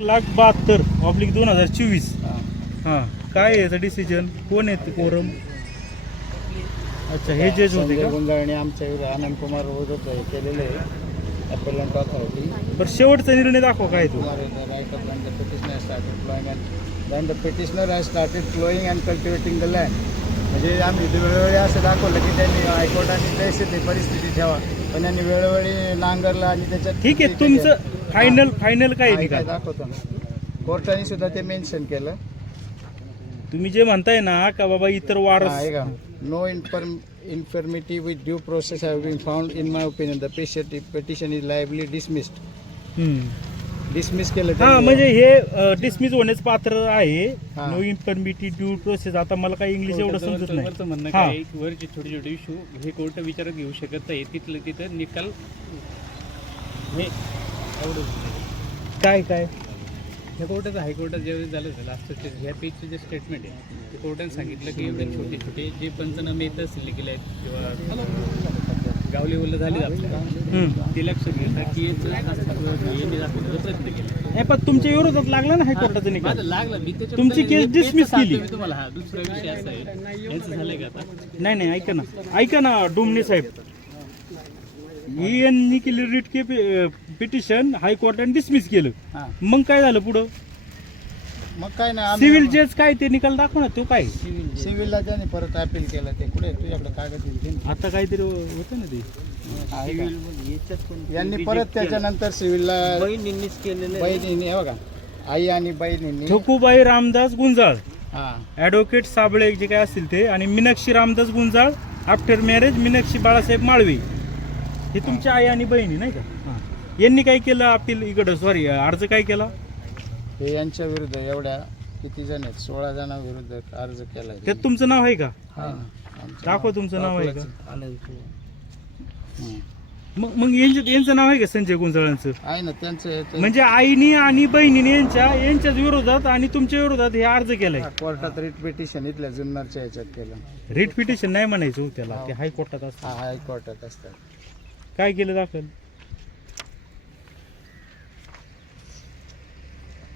1,72,2024. हां, काय आहे याचं डिसिजन? कोण आहे कोरम? अच्छा, हे जज होते का? गुंजाळणी आमच्या आनंद कुमार विरोधात केलेले आहे. Appointment authority. बरं, शेवटचा निर्णय दाखवा काय तो. Then the petitioner has started plowing and cultivating the land. म्हणजे आम्ही वेळोवेळी असं दाखवलं की त्यांनी हायकोर्टाने पैसे ते परिस्थिती ठेवा, पण त्यांनी वेळोवेळी नांगरला आणि त्याच्यात ठीक आहे, तुमचं फायनल काय आहे निकाल? दाखवतो ना, कोर्टाने सुद्धा ते मेन्शन केलं. तुम्ही जे म्हणताय ना का बाबा इतर वारस आहे का, no infirmity with due process have been found in my opinion. The petition is liably dismissed. Dismiss केलं हा, त्यांनी. म्हणजे हे डिसमिस होण्यास पात्र आहे. हा. No infirmity due process. आता मला काही इंग्लिश एवढं समजत नाही. म्हणणं हा. काय वरचे छोटे छोटे इश्यू हे कोर्ट विचारात घेऊ शकत नाही, तिथलं तिथं निकाल हे एवढं काय ह्या कोर्टाचं हायकोर्टात ज्यावेळेस झालं लास्ट ह्या पेजचं जे स्टेटमेंट आहे ते कोर्टाने सांगितलं की एवढे छोटे छोटे जे पंचनामे येत असतील केले आहेत किंवा गाव लेवलला झाले आपल्या ते लक्ष घेता की याचं दाखवण्याचा प्रयत्न केला. नाही, पण तुमच्या विरोधात लागला ना हायकोर्टाचा निकाल. माझं लागलं मी त्याच्यात तुमची केस dismiss केली. मी तुम्हाला हा दुसरा विषय असा आहे यांचं झालंय का आता नाही, ऐका ना डोमणे साहेब, यांनी केली रिट के पिटिशन हायकोर्टाने डिसमिस केलं. हा. मग काय झालं पुढं? मग काय नाही, सिव्हिल जज काय ते निकाल दाखव ना, तो काय सिव्हिलला त्यांनी परत अपील केलं. ते कुठे तुझ्याकडे कागद येईल? आता काहीतरी होतं ना ते. यांनी परत त्याच्यानंतर सिव्हिलला बहिणींनीच केलेलं बहिणीने हे बघा, आई आणि बहिणींनी ठकूबाई रामदास गुंजाळ, हा ॲडव्होकेट साबळे जे काय असतील ते, आणि मीनाक्षी रामदास गुंजाळ आफ्टर मॅरेज मीनाक्षी बाळासाहेब माळवे, हे तुमच्या आई आणि बहिणी नाही का? यांनी काय केलं अपील इकडं, सॉरी अर्ज काय केला? हे यांच्या विरुद्ध एवढ्या किती जण आहेत, 16 जणांविरुद्ध अर्ज केला. त्यात तुमचं नाव आहे का? हा, दाखवा तुमचं नाव आहे का? हं. मग यांचं नाव आहे का संजय गुंजाळांचं? आहे ना त्यांचं. म्हणजे आईनी आणि बहिणीने यांच्याच विरोधात आणि तुमच्या विरोधात हे अर्ज केलाय. कोर्टात रिट पिटिशन इथल्या जुन्नरच्या ह्याच्यात केलं. रिट पिटिशन नाही म्हणायचं हो त्याला, ते हायकोर्टात असतं. हा, हायकोर्टात असतात. काय केलं दाखल?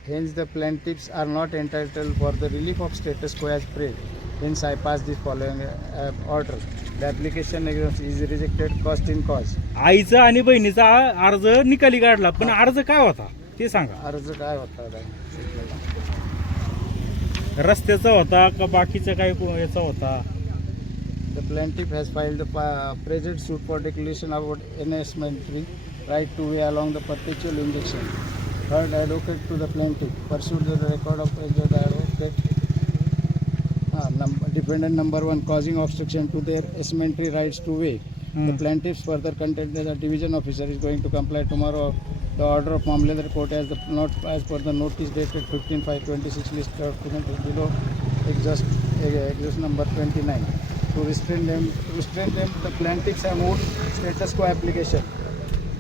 Hence the plaintiffs are not entitled for the relief of status quo as prayed. Hence I pass this following order. The application is rejected cost in cause. आईचा आणि बहिणीचा अर्ज निकाली काढला, पण अर्ज काय होता ते सांगा. अर्ज काय होता? रस्त्याचा होता का बाकीचा काय याचा होता? The plaintiff has filed the present suit for declaration about enactmentary right to way along the perpetual injunction. Third advocate to the plaintiff pursued the record of the advocate defendant number 1 causing obstruction to their easement rights to way. The plaintiffs further contend that the division officer is going to comply tomorrow the order of Mamledar court as per the notice dated 15/5/26 list document below exhaust number 29. To restrain them, the plaintiffs have moved status quo application.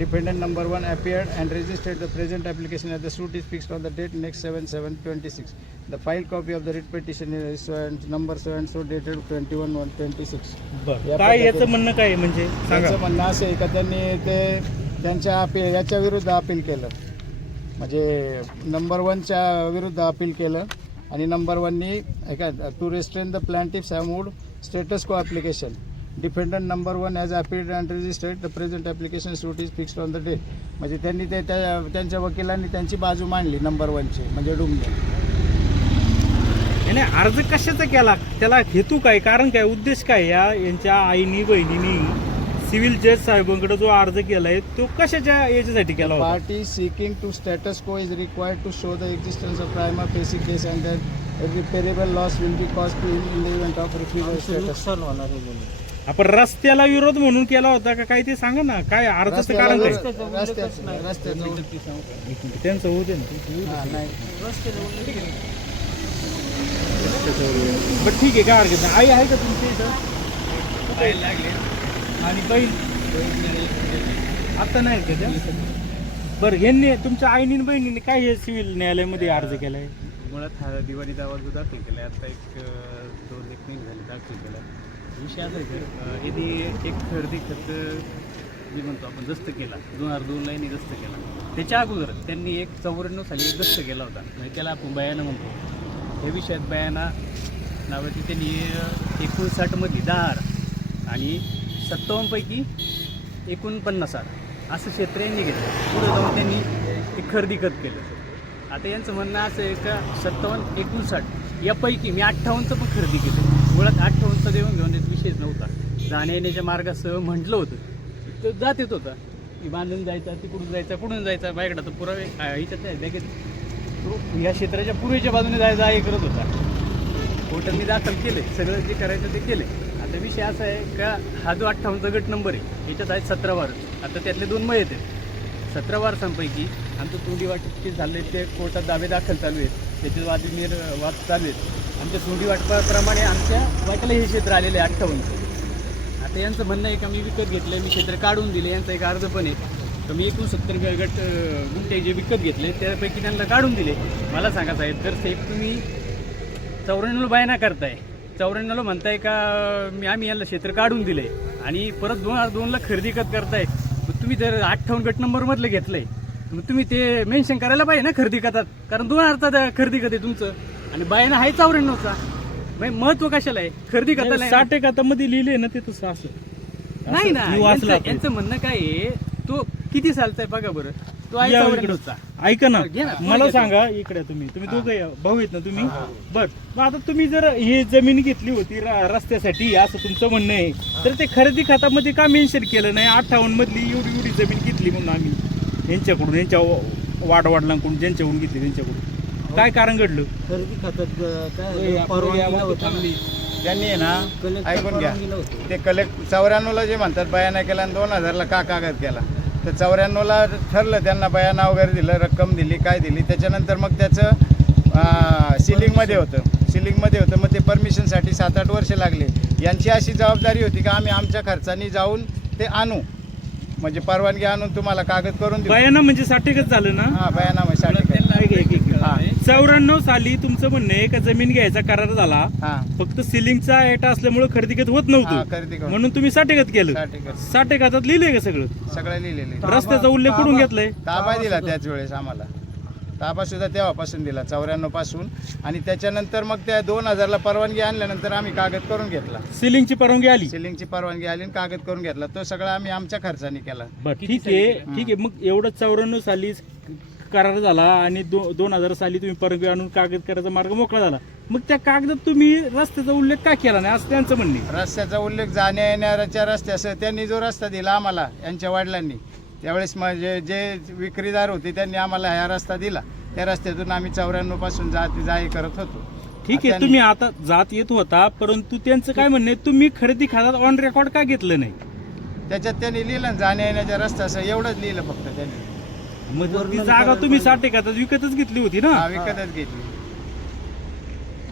Defendant number 1 appeared and registered the present application as the suit is fixed on the date next 7/7/26. The filed copy of the writ petition is number so and so dated 21/1/26. काय याचं म्हणणं काय म्हणजे सांगा. त्यांचं म्हणणं असं आहे का त्यांनी ते त्यांच्या याच्या विरुद्ध अपील केलं, म्हणजे नंबर 1च्या विरुद्ध अपील केलं, आणि नंबर 1नी का to restrain the plaintiffs have moved status quo application. Defendant number 1 has appealed and registered the present application suit is fixed on the date. म्हणजे त्यांनी त्यांच्या वकिलांनी त्यांची बाजू मांडली नंबर 1ची, म्हणजे डुमले. याने अर्ज कशाचा केला, त्याला हेतू काय, कारण काय, उद्देश काय? यांच्या आईनी बहिणीनी सिव्हिल जज साहेबांकडे जो अर्ज केलाय तो कशाच्या याच्यासाठी केला होता? Party seeking to status quo is required to show the existence of prima facie case and that reparable loss will be cost to in the event of refusal status. आपण रस्त्याला विरोध म्हणून केला होता का काय ते सांगा ना, काय अर्जाचं कारण काय? त्यांचं होते ना. बरं ठीक आहे, काय हरकत नाही. आई आहे का तुमच्या इथं? आणि बहीण आता नाही का त्या? बरं, ह्यांनी तुमच्या आईनी बहिणीने काय हे सिव्हिल न्यायालयामध्ये अर्ज केलाय? मुळात हा दिवाळी दावा जो दाखल केला आता एक 2-1 महिने झाले दाखल केला. विषय असा आहे की यांनी एक खरेदी खत जे म्हणतो आपण जस्त केला, 2002 लाईनी जस्त केला. त्याच्या अगोदर त्यांनी एक 94 साली एक गस्त केला होता, म्हणजे त्याला आपण बयाना म्हणतो. या विषयात बयाना नावाची त्यांनी 59मध्ये 10 आणि 57पैकी 49 असं क्षेत्र यांनी घेतलं. पुढे जाऊन त्यांनी ते खरेदी खत केलं. आता यांचं म्हणणं असं आहे का 57, 59 यापैकी मी 58चं पण खरेदी केलं. मुळात 58चं देऊन घेऊन विषयच नव्हता. जाण्या येण्याच्या मार्गासह म्हटलं होतं तर जात येत होता की बांधून जायचा, तिकडून जायचा, कुठून जायचा, बायकडा तर पुरावे ह्याच्यात नाही बॅगेत तो ह्या क्षेत्राच्या पूर्वेच्या बाजूने जायचा हे करत होता. कोर्टाने दाखल केले, सगळं जे करायचं ते केले. आता विषय असा आहे का हा जो 58चा गट नंबर आहे याच्यात आहेत 17 वारस. आता त्यातले 2 मयत आहेत. 17 वारसांपैकी आमचं तोंडी वाटप झाले ते कोर्टात दावे दाखल चालू आहेत, त्याचे वाद चालू आहेत. आमच्या तोंडी वाटपाप्रमाणे आमच्या वाट्याला हे क्षेत्र आलेले आहे 58. आता यांचं म्हणणं आहे का मी विकत घेतलं, मी क्षेत्र काढून दिले. यांचा एक अर्ज पण आहे तर मी 69 गट गुंठे जे विकत घेतले त्यापैकी त्यांना काढून दिले. मला सांगा साहेब, जर साहेब तुम्ही 94 बयाना करताय, 94 म्हणताय का आम्ही यांना क्षेत्र काढून दिले आणि परत 2002ला खरेदी खत करताय, तुम्ही जर 58 गट नंबरमधलं घेतलंय मग तुम्ही ते मेन्शन करायला पाहिजे ना खरेदी खतात, कारण 2000चा खरेदी खत आहे तुमचं आणि बयाना आहे 94चा. महत्व कशाला आहे खरेदी खताला? 60 खतामध्ये लिहिले ना ते तसं असं नाही ना. मी वाचलं आपण. यांचं म्हणणं काय आहे, तो किती सालचा आहे बघा बरं, तो आहे या 94चा. ऐका ना, घे ना, मला घे सांगा इकडे तुम्ही दोघे भाऊ आहेत ना तुम्ही. बर मग आता तुम्ही जर ही जमीन घेतली होती रस्त्यासाठी असं तुमचं म्हणणं आहे, तर ते खरेदी खात्यामध्ये का मेन्शन केलं नाही? 58 मधली एवढी जमीन घेतली म्हणून आम्ही यांच्याकडून, यांच्या वाडवडिलांकडून ज्यांच्याकडून घेतली त्यांच्याकडून, काय कारण घडलं? खरेदी खात्यात काय परवानगी नव्हती. त्यांनी आहे ना, ऐकून घ्या, परवानगी नव्हती. ते 94ला जे म्हणतात बयाना केला आणि 2000ला का कागद केला, तर 94ला ठरलं, त्यांना बयाना वगैरे दिलं, रक्कम दिली, काय दिली. त्याच्यानंतर मग त्याचं सिलिंगमध्ये होतं. मग ते परमिशनसाठी 7-8 वर्ष लागले. यांची अशी जबाबदारी होती का आम्ही आमच्या खर्चाने जाऊन ते आणू, म्हणजे परवानगी आणून तुम्हाला कागद करून देऊ. बयाना म्हणजे 60 गज झालं ना? हा, बयाना म्हणजे 60 त्यांना हा. 94 साली तुमचं म्हणणं आहे का जमीन घ्यायचा करार झाला, हा, फक्त सिलिंगचा एटा असल्यामुळे खरेदी खत होत हा, नव्हतं खरेदी करून म्हणून तुम्ही 60 गज केलं. 60 कर. 60 गजात लिहिलंय का सगळं? सगळं लिहिलेलं. रस्त्याचा उल्लेख कुठून घेतलाय? ताबा दिला त्याच वेळेस आम्हाला, ताबा सुद्धा तेव्हापासून दिला 94 पासून. आणि त्याच्यानंतर मग त्या 2000ला परवानगी आणल्यानंतर आम्ही कागद करून घेतला. सिलिंगची परवानगी आली. सिलिंगची परवानगी आली आणि कागद करून घेतला. तो सगळा आम्ही आमच्या खर्चाने केला. बरं ठीक आहे. मग एवढं 94 साली करार झाला आणि 2000 साली तुम्ही परवानगी आणून कागद करायचा मार्ग मोकळा झाला, मग त्या कागदात तुम्ही रस्त्याचा उल्लेख का केला नाही असं त्यांचं म्हणणे. रस्त्याचा उल्लेख जाण्या येणाऱ्याच्या रस्त्यासह त्यांनी जो रस्ता दिला आम्हाला, यांच्या वडिलांनी त्यावेळेस म्हणजे जे विक्रीदार होते त्यांनी आम्हाला हा रस्ता दिला. त्या रस्त्यातून आम्ही 94 पासून जाय करत होतो. ठीक आहे, तुम्ही आता जात येत होता, परंतु त्यांचं काय म्हणणे, तुम्ही खरेदी खात्यात ऑन रेकॉर्ड का घेतलं नाही? त्याच्यात त्यांनी लिहिलं जाण्या येण्याच्या रस्त्यासह, एवढंच लिहिलं फक्त त्यांनी. मग ती जागा तुम्ही 60 खात्यात विकतच घेतली होती ना? हा, विकतच घेतली.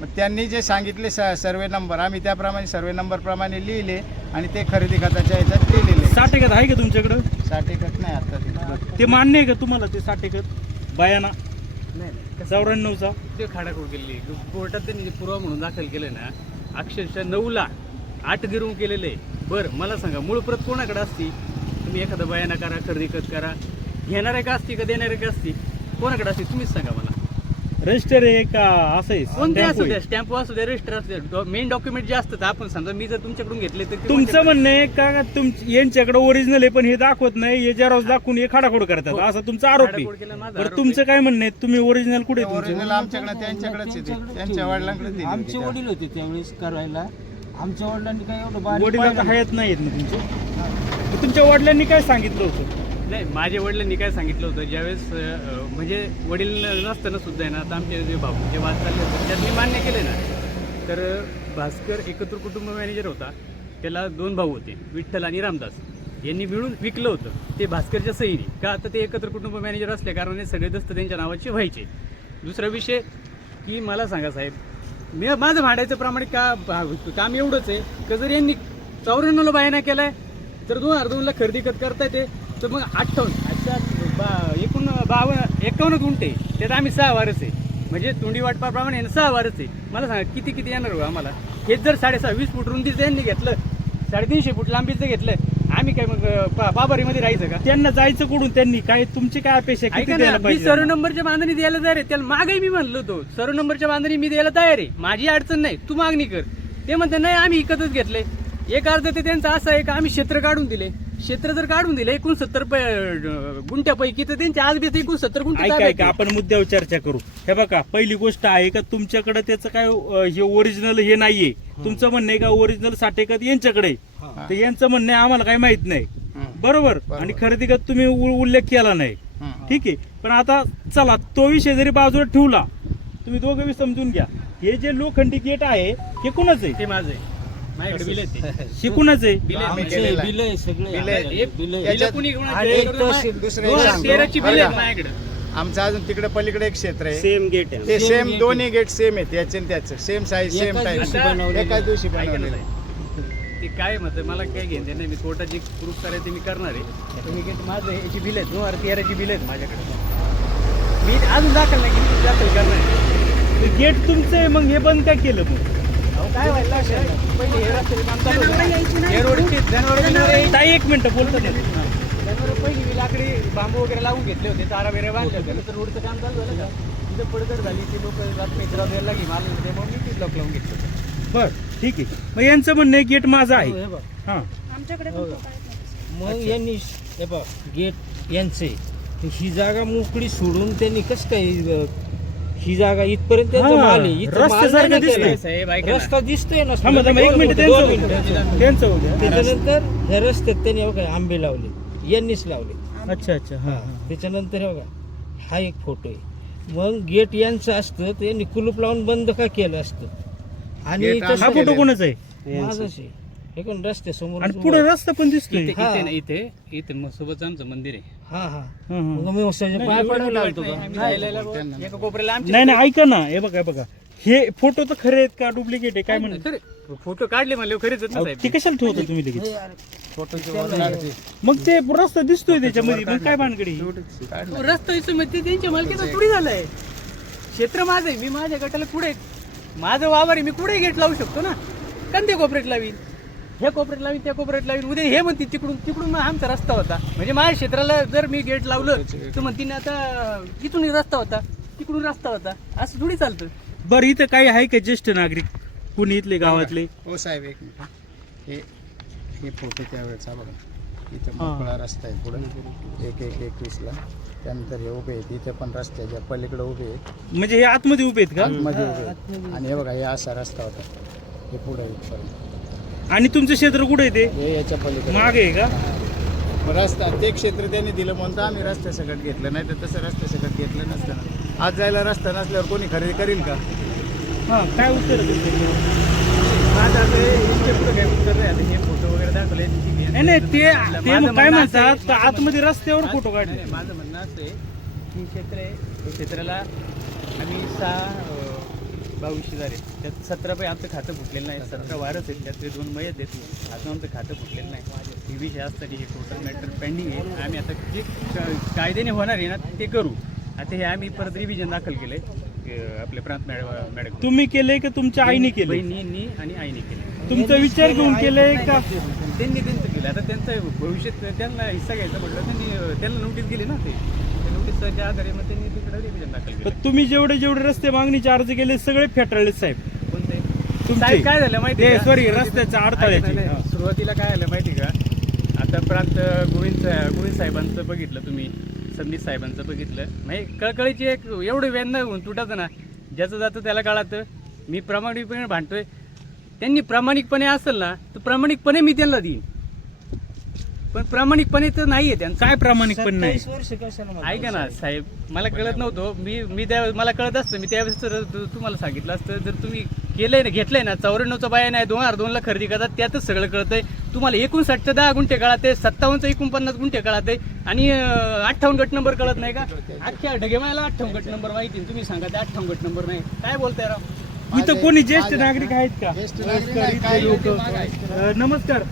मग त्यांनी जे सांगितले सर्वे नंबर, आम्ही त्याप्रमाणे सर्वे नंबर प्रमाणे लिहिले आणि ते खरेदी खताच्या ह्याच्यात लिहिलेले. 60 खत आहे का तुमच्याकडं? 60 खत नाही आता ते मान्य आहे का तुम्हाला ते 60 खत बयाना नाही 94चा? ते खाडाखोड केलेली कोर्टात त्यांनी जे पुरावा म्हणून दाखल केलं ना, अक्षरशः 9ला 8 गिरवून केलेलं आहे. बरं मला सांगा, मूळ प्रत कोणाकडे असती? तुम्ही एखादा बयाना करा, खरेदी खत करा, घेणारे का असती का देणारे का असती, कोणाकडे असते तुम्हीच सांगा मला. रजिस्टर आहे का असं आहे? कोणते Stamp असू द्या, होईल. स्टॅम्प असू द्या, रजिस्टर असू द्या, मेन डॉक्युमेंट जे असतात, आपण समजा मी जर तुमच्याकडून घेतले तर ते तुमचं म्हणणं आहे का यांच्याकडे ओरिजिनल आहे पण हे दाखवत नाही, हे जेरॉक्स दाखवून हे खाडाखोड करतात असा तुमचा आरोप आहे. खाडाखोड केला माझा बरं आरोप तुमचं काय म्हणणं आहे, तुम्ही ओरिजिनल कुठे आहे तुमचं? ओरिजिनल आमच्याकडे त्यांच्याकडेच येते, त्यांच्या वडिलांकडे दिली होती आमचे त्या. वडील होते त्यावेळेस करायला. आमच्या वडिलांनी काय एवढं बारीक वडिलांना पाहिलं हयात नाहीत ना तुमचे? मग तुमच्या वडिलांनी काय सांगितलं होतं? नाही, माझ्या वडिलांनी काय सांगितलं होतं ज्यावेळेस म्हणजे वडील नसताना सुद्धा आहे ना, आता आमचे जे भाऊ जे वाद चालले होते त्यात मी मान्य केले ना. तर भास्कर एकत्र कुटुंब मॅनेजर होता, त्याला 2 भाऊ होते, विठ्ठल आणि रामदास. यांनी मिळून विकलं होतं ते भास्करच्या सहीने. का आता ते एकत्र कुटुंब मॅनेजर असल्या कारणाने सगळे दस्त त्यांच्या नावाचे व्हायचे. दुसरा विषय की मला सांगा साहेब, मी माझं भाड्याचं प्रामाणिक काम एवढंच आहे का जर यांनी 94ला बयाना केलाय तर 2002ला खरेदी खत करताय ते, तर मग 51 गुंठे त्यात आम्ही 6 वारस आहे, म्हणजे तोंडी वाटपाप्रमाणे 6 वारस आहे. मला सांगा किती येणार हो आम्हाला? हेच जर 6.5 20 फूट रुंदीचं यांनी घेतलं, 350 फूट लांबीचं घेतलं आम्ही काय मग बाबारीमध्ये राहायचं का? त्यांना जायचं कुठून? त्यांनी काय तुमची काय अपेक्षा किती ऐका ना, द्यायला मी पाहिजे? सर्व नंबरच्या बांधणी द्यायला तयार आहे. त्याला मागे मी म्हणलो होतो सर्व नंबरच्या बांधणी मी द्यायला तयार आहे, माझी अडचण नाही, तू मागणी कर. ते म्हणते नाही आम्ही इकतच घेतले. एक अर्ध ते त्यांचं असं आहे का आम्ही क्षेत्र काढून दिले. क्षेत्र जर काढून दिले 69 गुंठ्यापैकी तर त्यांचे आज बी 69 गुंठे ऐका ताब्यात ऐका, आहे. आपण मुद्द्यावर चर्चा करू. हे बघा, पहिली गोष्ट आहे का तुमच्याकडे त्याचं काय हे ओरिजिनल हे नाहीये. तुमचं म्हणणं आहे का ओरिजिनल साठेकत यांच्याकडे आहे. तर यांचं म्हणणं आहे आम्हाला काही माहित नाही. बरोबर. आणि खरेदी खत तुम्ही उल्लेख केला नाही. ठीक आहे. पण आता चला, तो विषय जरी बाजूला ठेवला, तुम्ही दोघं बी समजून घ्या. हे जे लोखंडी गेट आहे हे कुणाच आहे? ते माझं आहे, माझ्याकडे बिल आहे ते. हे कुणाच आहे? बिल आहे, आम्ही माझ्याकडे. केलेलं आहे. बिल आहे सगळे बिल आहे. बिल बिलं याच्यात- कुणी आणि एक तहसील, दुसरं एक सांगतो. 2013ची बिल बरं आहेत का? माझ्याकडे. आमचं अजून तिकडे पलीकडे एक क्षेत्र आहे, सेम गेट आहे. ते Same सेम gate दोन्ही गेट सेम आहेत, याचे आणि त्याचं सेम साईज सेम एकाच टाईम, दिवशी आता- बनवलेलं. एकाच दिवशी ऐका ना बनवलेलं. साहेब, ते काय म्हणतं मला काय घेणं नाही. मी कोर्टाची प्रूफ करायचं मी करणार आहे. तुम्ही गेट माझं याची बिल आहेत 2013ची बिल आहेत माझ्याकडे. मी अजून दाखल नाही केली, दाखल करणार आहे. गेट तुमचं आहे, मग हे बंद काय केलं मग? अहो, काय व्हायला लागलं? पहिले हे रस्त्याचे काम चालू होतं. हे रोडची जनावरं ताई एक मिनिट बोलतो ना. जनावरं पहिली मी लाकडी बांबू वगैरे लावून घेतले होते, तारा वगैरे बांधले होते. तर रोडचं काम चालू झालं का तिथं पडझड झाली, ते लोक रात्री द्यायला लागली मला, त्यामुळे मी ती लॉक लावून घेतलं होतं. बर ठीक आहे. मग यांचं म्हणणं आहे गेट माझं आहे. हे बघ. हा. आमच्याकडे पण तो काढत नाही. मग यांनी हे बघ गेट यांचे तर ही जागा मोकळी सोडून त्यांनी कसं काय ही जागा इथपर्यंत त्यांचा हा, माल आहे. इथं माल रस्त्यासारखं नाही ना दिसतंय. त्याला. साहेब, ऐका ना. रस्ता दिसतोय ना थांबा थांबा, एक मिनिट त्यांचं होऊ द्या. त्यांचं होऊ द्या. त्याच्यानंतर ह्या रस्त्यात त्यांनी हे बघा आंबे लावले, यांनीच लावले. अच्छा अच्छा. हा त्याच्यानंतर हे बघा हा एक फोटो आहे. मग गेट यांचं असतं तर यांनी कुलूप लावून बंद का केलं असतं? आणि Gate तसं- हा फोटो कोणाचा आहे? माझंच आहे. हे कोण रस्त्यासमोर आणि पुढे रस्ता पण दिसतोय. इथे हा. इथे ना, इथे मग सोबत आमचं मंदिर आहे. हा हा हा, हा. मग मी उसाच्या पाया पडायला लागतो का? आम्ही जायला एका कोपऱ्याला आमच्या नाही नाही, ऐका ना. हे बघा हे बघा, हे फोटो तर खरे आहेत का डुप्लिकेट आहे काय म्हणत? खरे फोटो काढले म्हणले खरेच आहेत ना ते साहेब. कशाला ठेवतो तुम्ही लगेच? फोटोची वरणारची. मग ते रस्ता दिसतोय त्याच्यामध्ये, मग काय भानगडी? तो रस्ता इथं मग ते त्यांच्या मालकीचा थोडी झालाय. क्षेत्र माझं आहे, मी माझ्या गटाला पुढे माझं वावर आहे, मी पुढे गेट लावू शकतो ना. कोणते कोपऱ्यात लावीन, हे कोपऱ्यात लावीन, त्या कोपऱ्यात लावीन. उद्या हे म्हणतील तिकडून तिकडून मग आमचा रस्ता होता. म्हणजे माझ्या क्षेत्राला जर मी गेट लावलं तर म्हणतील आता तिथून रस्ता होता, तिकडून रस्ता होता, असं थोडी चालतं. बरं, इथं काही आहे का ज्येष्ठ नागरिक कुणी इथले गावातले? हो साहेब, एक मिनिट. हे फोटो त्यावेळेचा बघा. इथं मोकळा रस्ता आहे पुढे 1/1/21ला. त्यानंतर हे उभे आहेत, इथे पण रस्त्याच्या पलीकडे उभे आहेत, म्हणजे हे आतमध्ये उभे आहेत का? मध्ये उभे आहेत. आणि हे बघा, हे असा रस्ता होता, हे पुढे इथपर्यंत. आणि तुमचं क्षेत्र कुठे आहे ते? हे याच्या पलीकडे मागे आहे का? मग रस्ता ते क्षेत्र त्यांनी दिलं म्हणून तर आम्ही रस्त्यासकट घेतलं, नाही तर तसं रस्त्यासकट घेतलं नसतं ना. आज जायला रस्ता नसल्यावर कोणी खरेदी करील का? हा, काय उत्तर आहे तुमचं? माझं आता इतके पुढे काही उत्तर नाही. आता हे फोटो वगैरे दाखवले नाही नाही, ते मग काय म्हणतात तर आतमध्ये रस्त्यावर फोटो काढले. माझं म्हणणं असं आहे की क्षेत्र आहे, त्या क्षेत्राला आम्ही 6 22,000 आहे. त्यात 17 पैसे आमचं खातं फुटलेलं नाही, 17 वारच आहेत, त्यातले 2 मयत आहेत. अजून आमचं खातं फुटलेलं नाही. हे विषय असतात, हे टोटल मॅटर पेंडिंग आहे. आम्ही आता जे कायद्याने होणार आहे ना ते करू. आता हे आम्ही परत रिव्हिजन दाखल केलंय आपले प्रांत मॅडम तुम्ही केले का तुमच्या आईने केले? बहिणींनी आणि आईने केले. तुमचा विचार घेऊन केलंय का? त्यांनी त्यांचं केलं. आता त्यांचं भविष्यात त्यांना हिस्सा घ्यायचा म्हटलं त्यांना नोटीस गेली ना. ते नोटीसच्या आधारे मग त्यांनी तिकडे रिव्हिजन दाखल केलं. पण तुम्ही जेवढे रस्ते मागणीचे अर्ज केले सगळे फेटाळले साहेब. कोणते तुमचे. साहेब काय झालं माहिती ते सॉरी, रस्त्याच्या अडथळ्याचे. नाही, हा. सुरुवातीला काय झालं माहिती का? आता प्रांत गोविंद साहेबांचं बघितलं तुम्ही, सबनीस साहेबांचं बघितलं. म्हणजे कळकळीची एक एवढं वेदना होऊन तुटाचं ना, ज्याचं जातं त्याला काळातं. मी प्रामाणिकपणे भांडतोय. त्यांनी प्रामाणिकपणे असेल ना तर प्रामाणिकपणे मी त्यांना देईन, पण प्रामाणिकपणे तर नाही आहे त्यांचं. काय प्रामाणिक पण नाही? 27 वर्ष कशाला मला ऐका ना साहेब, मला कळत नव्हतं. मी त्या मला कळत असतं मी त्यावेळेस तर तुम्हाला सांगितलं असतं. जर तुम्ही केलंय ना, घेतलंय ना, 94चा बाया नाही 2002ला खरेदी करतात, त्यातच सगळं कळतंय. तुम्हाला 59चं 10 गुंठे कळत आहे, 57चं 49 गुंठे कळत आहे, आणि 58 गट नंबर कळत नाही का? अख्ख्या ढगेमायला 58 गट नंबर माहिती, तुम्ही सांगा ते 58 गट नंबर नाही. काय बोलताय राव? इथं कोणी ज्येष्ठ नागरिक आहेत का? ज्येष्ठ नागरिक आहे, काही लोक. लोकं. नमस्कार.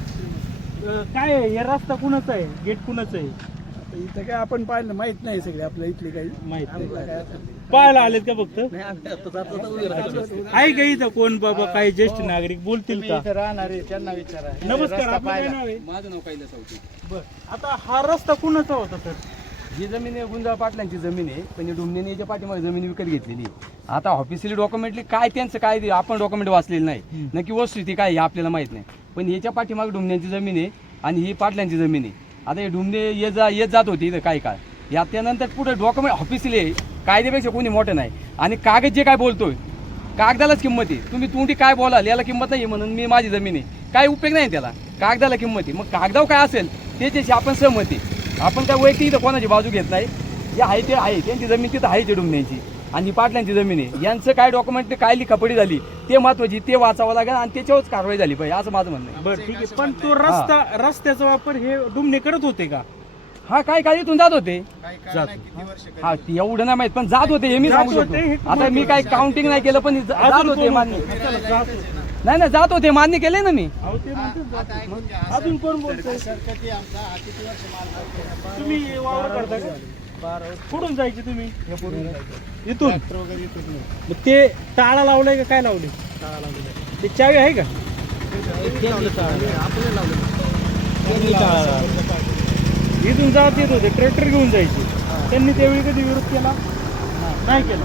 काय आहे? हे रस्ता कुणाचा आहे? गेट कुणाचं आहे? इथं काय आपण पाहिलं माहित नाही सगळे आपल्या इथले काही माहित नाही. आपलं काय असेल ते. पाहायला आलेत का फक्त नाही आम्ही आता जाता उभे राहिलो. आहे का इथं कोण बाबा काही ज्येष्ठ नागरिक बोलतील तुम्ही का? इथं राहणारे त्यांना विचारा नमस्कार, रस्ता आपलं काय पाहिला. नाव आहे? माझं नाव कैलास सावते. बरं आता हा रस्ता कुणाचा होता सर? ही जमीन आहे गुंजाळ पाटलांची जमीन आहे, पण डुमनेने याच्या पाठीमागे जमीन विकत घेतलेली आहे. आता ऑफिशियली डॉक्युमेंटली काय त्यांचं काय ते आपण डॉक्युमेंट वाचलेलं नाही, नक्की वस्तुस्थिती काय हे आपल्याला माहित नाही. पण याच्या पाठीमागे डुमण्यांची जमीन आहे आणि ही पाटलांची जमीन आहे. आता हे डुमने येत जात होती इथं काय काळ, या त्यानंतर पुढे डॉक्युमेंट ऑफिशियली आहे, कायद्यापेक्षा कोणी मोठं नाही. आणि कागद जे काय बोलतोय कागदालाच किंमत आहे. तुम्ही तोंडी काय बोलाल याला किंमत नाही म्हणून मी माझी जमीन आहे, काय उपयोग नाही त्याला, कागदाला किंमत आहे. मग कागदावर काय असेल त्याच्याशी आपण सहमती, आपण काय वैयक्तिक इथं कोणाची बाजू घेत नाही. जे आहे ते आहे, त्यांची जमीन तिथं आहे ते डुमण्यांची आणि ही पाटलांची जमीन आहे. यांचं काय डॉक्युमेंट काय लिखापडी झाली ते महत्वाची, ते वाचावं लागेल आणि त्याच्यावरच कारवाई झाली पाहिजे असं माझं म्हणणं आहे. बरं ठीक आहे, पण तो रस्त्याचा वापर हे डुमणे करत होते का? हा काय काय इथून जात होते, जात. हा ते एवढं नाही माहित पण जात होते हे मी जात सांगू होते, हे शकतो. आता मी काय काउंटिंग नाही केलं पण जात अजून होते कोण मान्य, होतं? चला, जात होते. नाही नाही जात होते मान्य केलंय ना मी. अहो, ते म्हणतात जात होते. अजून कोण बोलतोय? सरकती आमचा हा किती वर्ष माल तुम्ही वावर करता का? कुठून जायचे तुम्ही? इथून वगैरे इथून नाही. मग ते टाळा लावलाय का काय लावले? ते चावी आहे का? इथून जात येत होते, ट्रॅक्टर घेऊन जायचे. त्यांनी त्यावेळी कधी विरोध केला? नाही केला.